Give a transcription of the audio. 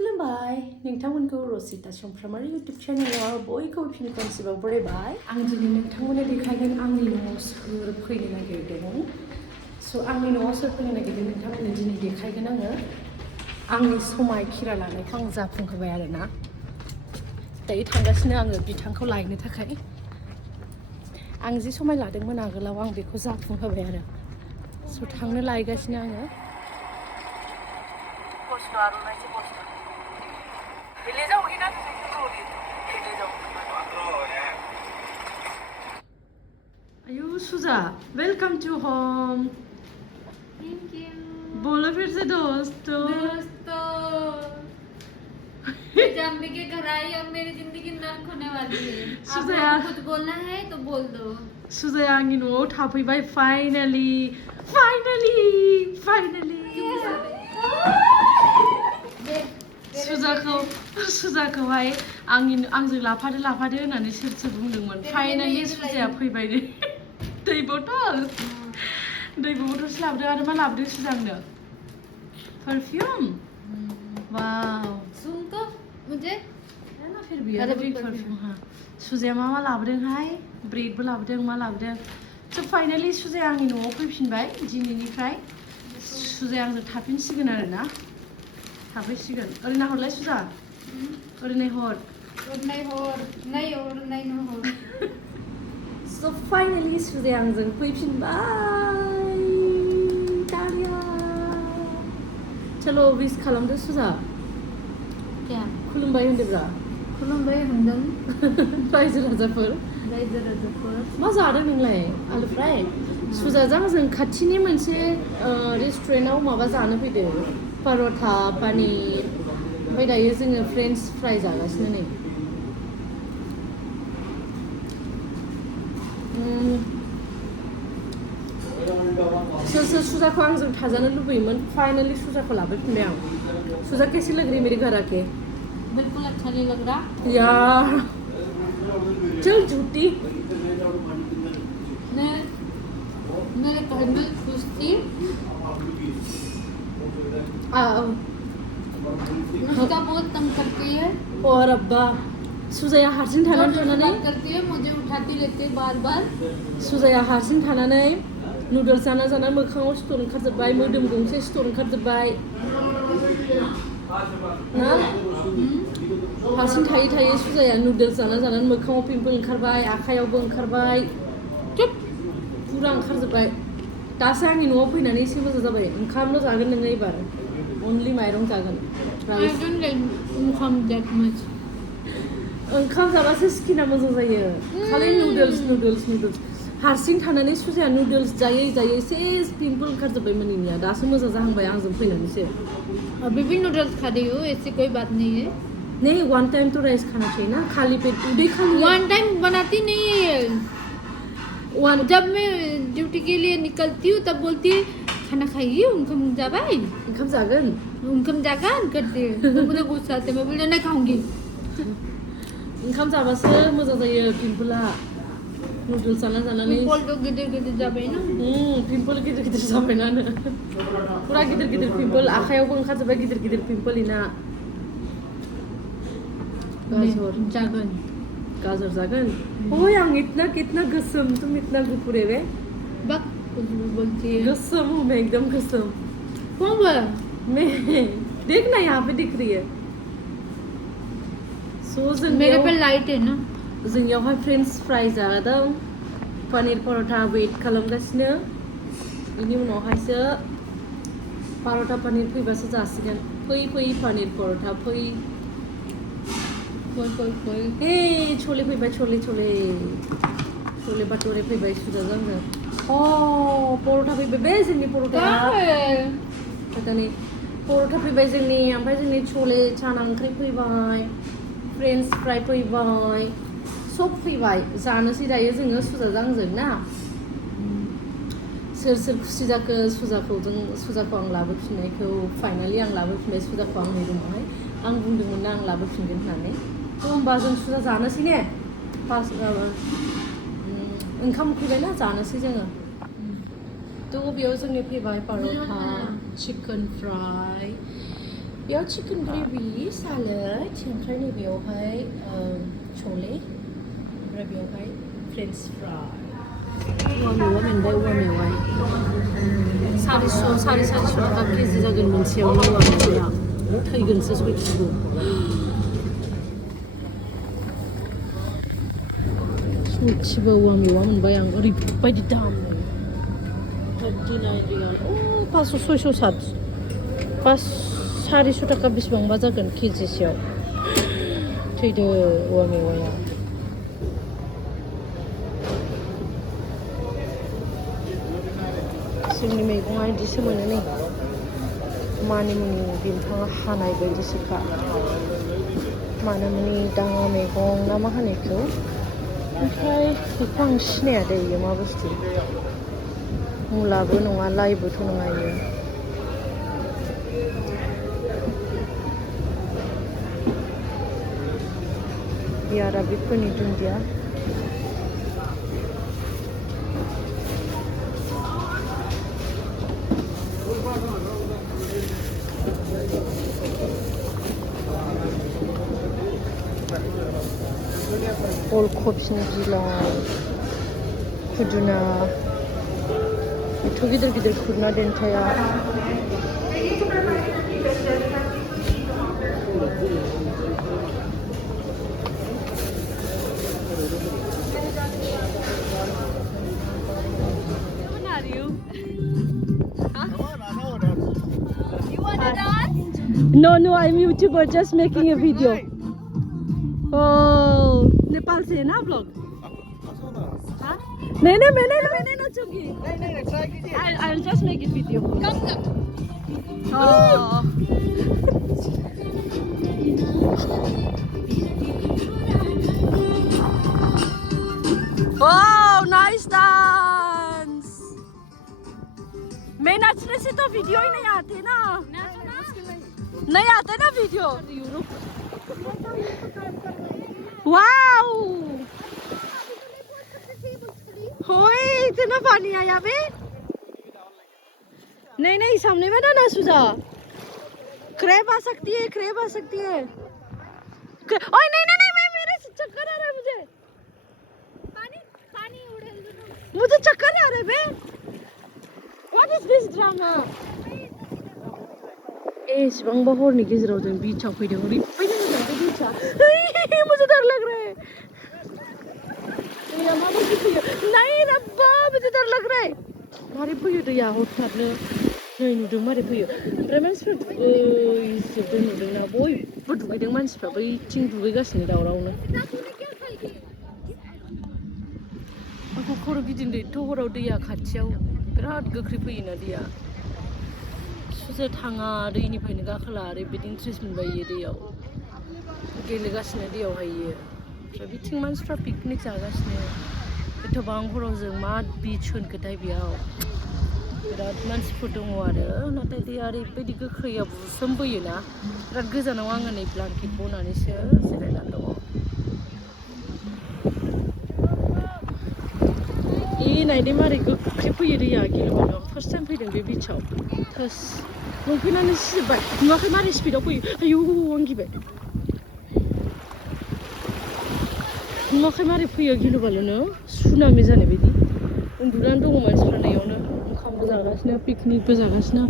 खुलुमबाय नोंथांमोनखौ रसिता समफ्रामारि इउटुब चेनेलाव बयखौबो फिन खनसेबाव बरायबाय आं दिनै नोंथांमोननो देखायगोन आंनि न'आव सोर फैनो नागिरदों स' आंनि न'आव सोर फैनो नागिरदों नोंथांमोननो दिनै देखायगोन आङो आंनि समायखिरा लानायखौ आं जाफुंहोबाय आरोना दायो थांगासिनो आङो बिथांखौ लायनो थाखाय आं जि समाय लादोंमोन आगोलाव आं बेखौ जाफुंहोबाय आरो स' थांनो लायगासिनो आङो पोस्ट आर'नाइसो पोस्ट ले जाओगी ना तो देखो तो ले जाओ आयु सुजा वेलकम टू होम थैंक यू बोलो फिर से दोस्तों जम्बी के घर आई अब मेरी जिंदगी नर्क होने वाली है सुजया आपको कुछ बोलना है तो बोल दो सुजाया आंनि न'आव थाफैबाय फाइनाली सुजाखौहाय आंजों लाफादो होननानै सोरसो बुंदोंमोन फाइनाली सुजाया फैबाय दै बथलसो लाबोदों आरो मा लाबोदों सुजांनो परफ्यूम वाव सुन तो मुझे है ना फिर भी अरे परफ्यूम हाँ सुजाया मा लाबोदोंहाय ब्रेडबो लाबोदों मा लाबोदों स' फाइनाली सुजाया आंनि न'आव फैफिनबाय दिनैनिफ्राय सुजाया आंजों थाफिनसिगोन आरोना थाफैसिगोन ओरै नाहरलाय सुजा ओरै नायहर स' फाइनाली सुजाया आंजों फैफिनबाय दारिया चलो विश खालामदो सुजा क्या खुलुमबाय होनदोब्रा खुलुमबाय होनदों रायजो राजाफोर मा जादों नोंलाय आलु फ्राय सुजाजों जों खाथिनि मोनसे रेस्टुरेन्टाव माबा जानो फैदों पर'था पनिर ओमफ्राय दायो जोङो फ्रेन्स फ्राइ जागासिनो नै सोर सुजाखौ आंजों थाजानो लुबैयोमोन फाइनाली सुजाखौ लाबोफिनबाय आं सुजा कैसी लग रही मेरे घर आके बिल्कुल अच्छा नहीं लग रहा यार चल झूठी मेरे घर में खुश थी उसका बहुत तंग करती है और अब्बा सुजाया हारसिं थानानै करती है मुझे उठाती रहती है बार सुजाया हारसिं थानानै नुडल्स जाना मोखाङाव सिथर ओंखारजोब्बाय मोदोम गंसे सिथर ओंखारजोब्बाय ना हारसिं थायै सुजाया नुडल्स जानानै मोखाङाव पिम्पल ओंखारबाय आखायावबो ओंखारबाय फुरा ओंखारजोब्बाय दासो आंनि न'आव फैनानै एसे मोजां जाबाय ओंखामल' जागोन नोङो एबार अनलि माइरं जागोन ओंखाम जाबासो स्किना मोजां जायो खालि नुडल्स हारसिं थानानै सुजाया नुडल्स जायै सेस पिम्पल ओंखारजोब्बाय मोननिया दासो मोजां जाहांबाय आंजों फैनानैसो अभी भी नूडल्स खा रही हूँ ऐसी कोई बात नहीं है नहीं वन टाइम तो राइस खाना चाहिए ना खाली पेट उदय खाली वन टाइम बनाती नहीं है जब मैं ड्यूटी के लिए निकलती हूँ तब बोलती है खाना खाइए ओंखाम जागन करती है मुझे गुस्सा आते मैं बोलती नहीं खाऊंगी ओंखाम जाबासो मोजां जायो पिम्पला नुडल्स जानानै पिम्पल तो गिदिर जाबाय ना पिम्पल गिदिर जाबायना पुरा गिदिर पिम्पल आखायावबो ओंखारजोब्बाय गिदिर पिम्पल इना गाजर जागन ओए आं इतना कितना गसम तुम इतना गुफुर है बे बक कुछ भी बोलती है गसम हूँ मैं एकदम गसम कौन बोला मैं देख ना यहाँ पे दिख रही है मेरे पे लाइट है ना जोंनियावहाय फ्रेन्स फ्राइ जादों पनिर पर'था वेट खालामगासिनो बेनि उनावहायसो पर'था पनिर फैबासो जासिगोन फै पनिर पर'था फै हे छोले फैबाय छोले बाटोरे फैबाय सुजाजों आंजों पर'था फैबाय बे जोंनि पर'था फैबाय जोंनि ओमफ्राय जोंनि छोले चाना ओंख्रि फैबाय फ्रेन्स फ्राइ फैबाय सब फैबाय जानोसै दायो जोङो सुजाजों आंजों ना सोर खुसि जाखो सुजाखौ आं लाबोफिननायखौ फाइनाली आं लाबोफिनबाय सुजाखौ आंनि रुमावहाय आं बुंदोंमोन ना आं लाबोफिनगोन होननानै थ' होमबा जों सुजा जानोसै ने ओंखाम उखैबायना जानोसै जोङो थ' बेयाव जोंनि फैबाय पर'था चिकेन फ्राइ बेयाव चिकेन ग्रेभि सालाद ओमफ्राय नैबेयावहाय चले ओमफ्राय बेयावहाय फ्रेन्स फ्राइ औवा मेवा मोनबाय औवा मेवाइ 400 450 थाखा केजि जागोन मोनसेयावनो औवा मेवाया थैगोनसो सयथिबो सयथिबो औवा मेवा मोनबाय आं ओरैबायदि दाम 39 रियाल 500 600 7 400 थाखा बेसेबांबा जागोन केजिसेयाव थैदो औवा मेवाया जोंनि मैगङा बिदिसो मोनो नै मानिमुनि बिफाङा हानाय बायदिसोखा मानिमुनि दाङा मैगं ना मा होनो बेखौ ओमफ्राय बेखौ आं सिनाया दे बेयो मा बुस्थु मुलाबो नङा लाइबोथ' नङा बेयो बियारा बेफोरनि दुन्दिया अलकबिनि बिलाइ खुदुना एथ' गिदिर गिदिर खुदुना देन्थाया No, I'm YouTuber, just making a video. Oh, Nepal से है ना आप लोग? हाँ? नहीं, मैं नहीं नचूंगी. नहीं, try कीजिए. I'll just make a video. Come. Oh. Wow, nice dance. मैं नाचने से तो वीडियो ही नहीं आते ना. नहीं आते ना वीडियो. वाओ होए इतना पानी आया बे नहीं सामने में ना सुजा क्रैब आ सकती है ओए नहीं मैं मेरे चक्कर आ रहा है मुझे चक्कर आ रहा है बे व्हाट इज दिस ड्रामा एसेबांबा हरनि गेजेराव जों बीचआव फैदों ओरैबायदि मोजां बे बीचआ मुझे डर लग रहा है दैया माबायदि फैयो नहीं रब्बा मुझे डर लग रहा है मारै फैयो दैया हरथारनो नै नुदों मारै फैयो ओमफ्राय मानसिफ्रा दुगैजोबदों नुदोंना बयबो दुगैदों मानसिफ्रा बैथिं दुगैगासिनो दावरावनो आंखौ खर' गिदिंदो एथ' हराव दैया खाथियाव बिराद गोख्रै फैयोना दैया सुजा थाङा दैनिफ्रायनो गाखोला ओरैबायदि इन्ट्रेस्ट मोनबाय इयो दैयाव गेलेगासिनो दैयावहाय इयो ओमफ्राय बिथिं मानसिफ्रा पिकनिक जागासिनो एथ'बां हराव जों मा बीच होनखोथाय बेयाव बिराद मानसिफोर दङ आरो नाथाय दैया ओरैबायदि गोख्रैयाव बुसोमबोयोना बिराद गोजानाव आङो नै ब्लांकेट बनानैसो जिरायनानै दङ नायदे मारै गोख्रै फैयो दैया गिलुबालु आं फार्स्ट टाइम फैदों बे बीचआव थोस मोनफैनानै सिजोब्बाय नुवाखै मारै स्पिडआव फैयो आयौ आं गिबाय नुवाखै मारै फैयो गिलुबालुनो सुनामि जानाय बायदि उन्दुनानै दङ मानसिफ्रा नैयावनो ओंखामबो जागासिनो पिकनिकबो जागासिनो